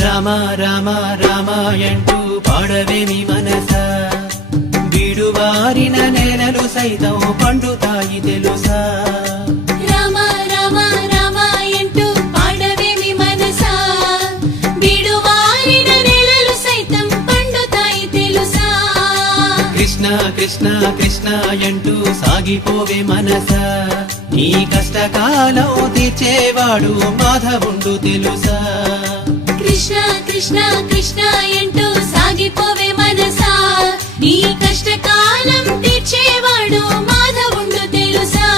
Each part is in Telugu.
రామ రామ రామాయంటూ పాడవేమి మనస బీడువారిన నేలలు సైతం పండుతాయి తెలుసా రామ రామ రామాయంటూ పాడవేమి మనసా బీడువారిన నేలలు సైతం పండుతాయి తెలుసా కృష్ణ కృష్ణ కృష్ణ అంటూ సాగిపోవే మనస నీ కష్టకాలం తీర్చేవాడు మాధవుండు తెలుసా కృష్ణ కృష్ణ కృష్ణ అంటూ సాగిపోవే మనసా నీ కష్టకాలం తీర్చేవాడు మాధవుండు తెలుసా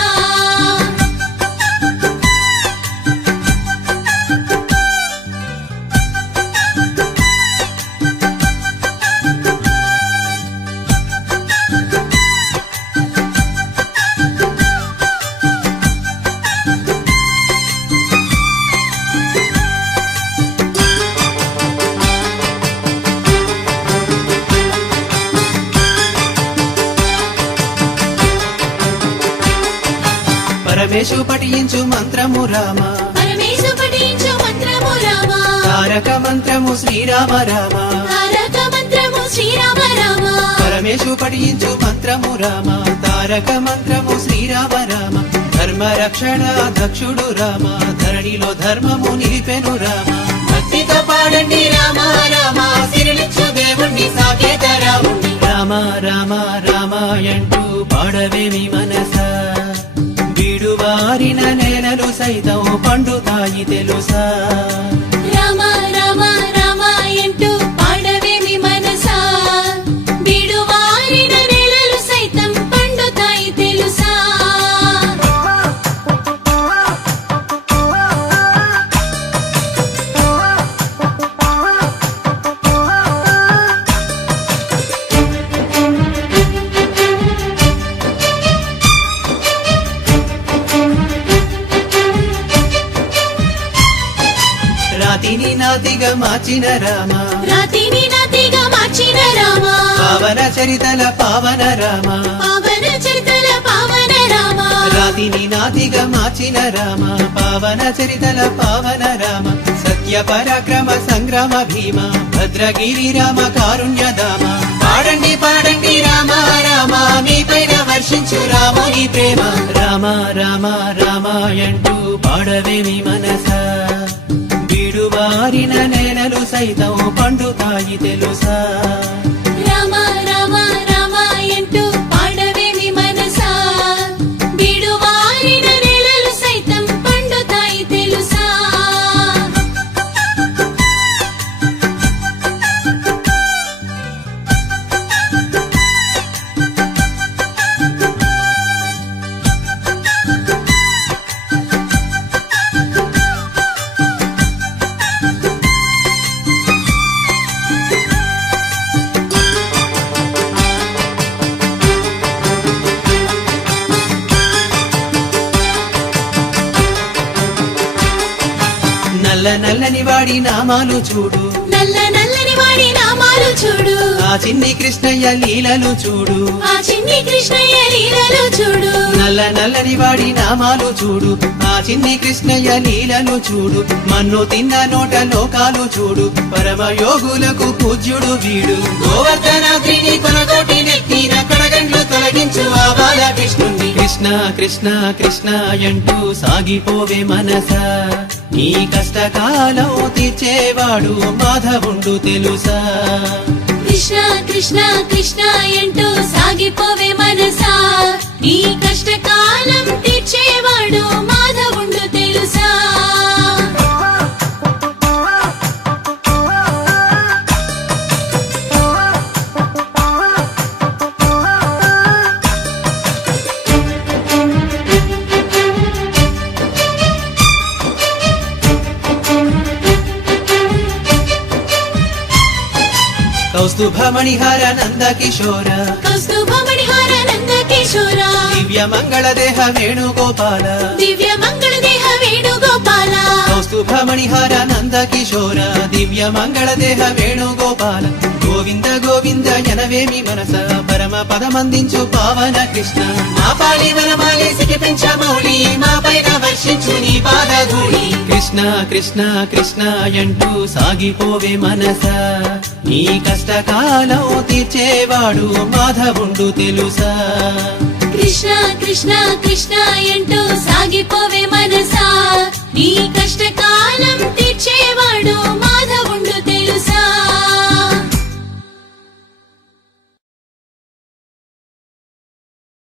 పరమేశు పఠించు మంత్రము రామ పరమేశు పఠించు మంత్రము రామ తారక మంత్రము శ్రీరామ రామ తారక మంత్రము శ్రీరామ రామ పరమేశు పఠించు మంత్రము రామ తారక మంత్రము శ్రీరామ రామ ధర్మ రక్షణ దక్షుడు రామ ధరణిలో ధర్మము నిలిపెను రామ భక్తితో పాడండి రామ రామ సిరిలిచ్చు దేవుణ్ణి సాకేత రాముణ్ణి రామ రామ రామ అంటూ పాడవేమి మనస బీడువారిన నేలలు సైతం పండుతాయి తెలుసా రామ రామ రామాయంటూ పాడవేమి మనసా బీడువారిన నేలలు సైతం పండుతాయి తెలుసా రాతిని నాతిగా మార్చిన రామ రాతిని నాతిగా మార్చిన రామ పావన చరితల పావన రామ పావన చరితల పావన రామ రాతిని నాతిగా మార్చిన రామ పావన చరితల పావన రామ సత్య పరాక్రమ సంగ్రామ భీమ భద్రగిరి రామ కారుణ్యధామ పాడండి పాడండి రామ రామ మీ పైన వర్షించు రాముని ప్రేమ రామ రామ రామ అంటూ పాడవేమి మనస బీడువారిన నేలలు సైతం పండుతాయి తెలుసా రామ రామ రామాయంటూ పాడవేమి మనసా బీడువారిన నేలలు సైతం పండుతాయి తెలుసా నల్ల నల్లని వాడి నామాలు చూడు నల్ల నల్లని వాడి నామాలు చూడు ఆ చిన్ని కృష్ణయ్య లీలలు చూడు ఆ చిన్ని కృష్ణయ్య లీలలు చూడు నల్ల నల్లని వాడి నామాలు చూడు ఆ చిన్ని కృష్ణయ్య లీలలు చూడు మన్ను తిన్న నోట లోకాలు చూడు పరమ యోగులకు పూజ్యుడు వీడు గోవర్ధనాద్రిని కొనగోటి నెత్తిన కొడగండ్లు తొలగించు ఆ బాలకృష్ణుణ్ణి కృష్ణ కృష్ణ కృష్ణ అంటూ సాగిపోవే మనస నీ కష్టకాలం తీర్చేవాడు మాధవుండు తెలుసా కృష్ణ కృష్ణ కృష్ణ అంటూ సాగిపోవే మనసా నీ కష్టకాలం తీర్చేవాడు మాధవుండు తెలుసా కౌస్తుభ మణిహార నంద కిశోర కౌస్తుభ మణిహార నంద కిశోర దివ్య మంగళ దేహ వేణుగోపాల దివ్య మంగళ దేహ వేణుగోపాల కౌస్తుభ మణిహార నంద కిశోర దివ్య మంగళ దేహ వేణుగోపాల గోవింద గోవింద ఎనవేమి మనస పరమ పదమందించు పావన కృష్ణ మా పాలి వనమాలి సికి పెంచ మౌళి మా పైన వర్షించు నీ పాదధూళి కృష్ణ కృష్ణ కృష్ణ కృష్ణ అంటూ సాగిపోవే మనసా నీ కష్టకాలం తీర్చేవాడు మాధవుండు తెలుసా కృష్ణ కృష్ణ కృష్ణ అంటూ సాగిపోవే మనసా నీ